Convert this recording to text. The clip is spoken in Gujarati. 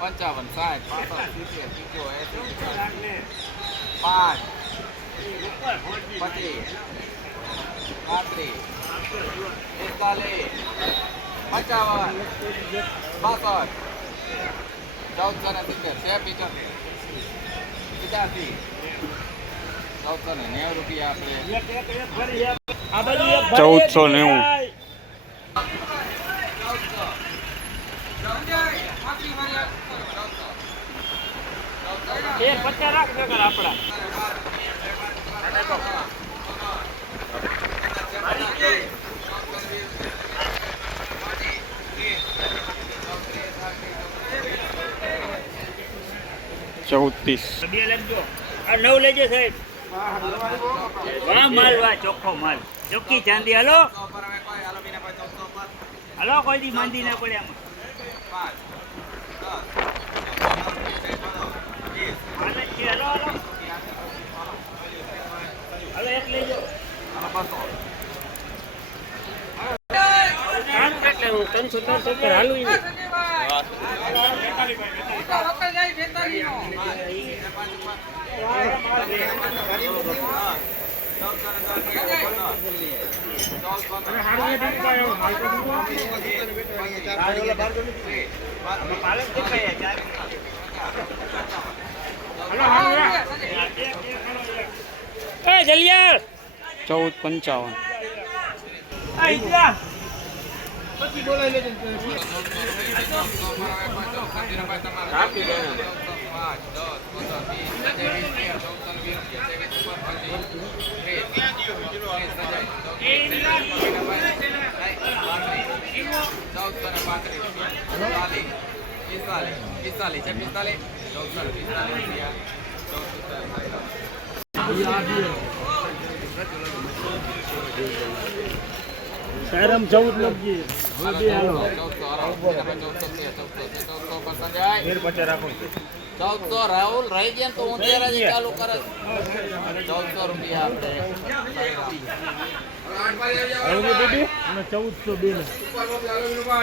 પંચાવન સાઠ સિત્તેર પાંચ પચીસ પાંત્રીસ પિસ્તાલીસ પંચાવન બાસઠ ચૌદસો ને સિત્તેર છે પીચર પિચાસી ચૌદસો નેવું. ચૌત્રીસ. આ નવ લેજો સાહેબ. વાહ માલ વાહ ચોખ્ખો માલ. ચોખ્ખી ચાંદી હલો. હલો કોઈ દી માંદી ના પડે આમાં. હાલે એક ત્રણસો ત્રણસો પર હાલું ય નહીં. બોલાવી જલિયા ચૌદ પંચાવન આ ઈદરા પિસ્તાલીસ છે પિસ્તાલીસ ચૌદસો ને પિસ્તાલીસ રૂપિયા સાયરામ ચૌદ લખજી ચૌદસો ચૌદસો ચૌદસો ચૌદસો પર સંજય ચૌદસો રાહુલ રહી ગયા તો હું તેર જ ચાલુ કરે ચૌદસો રૂપિયા આપણે ચૌદસો બે ચૌદસો રૂપિયા.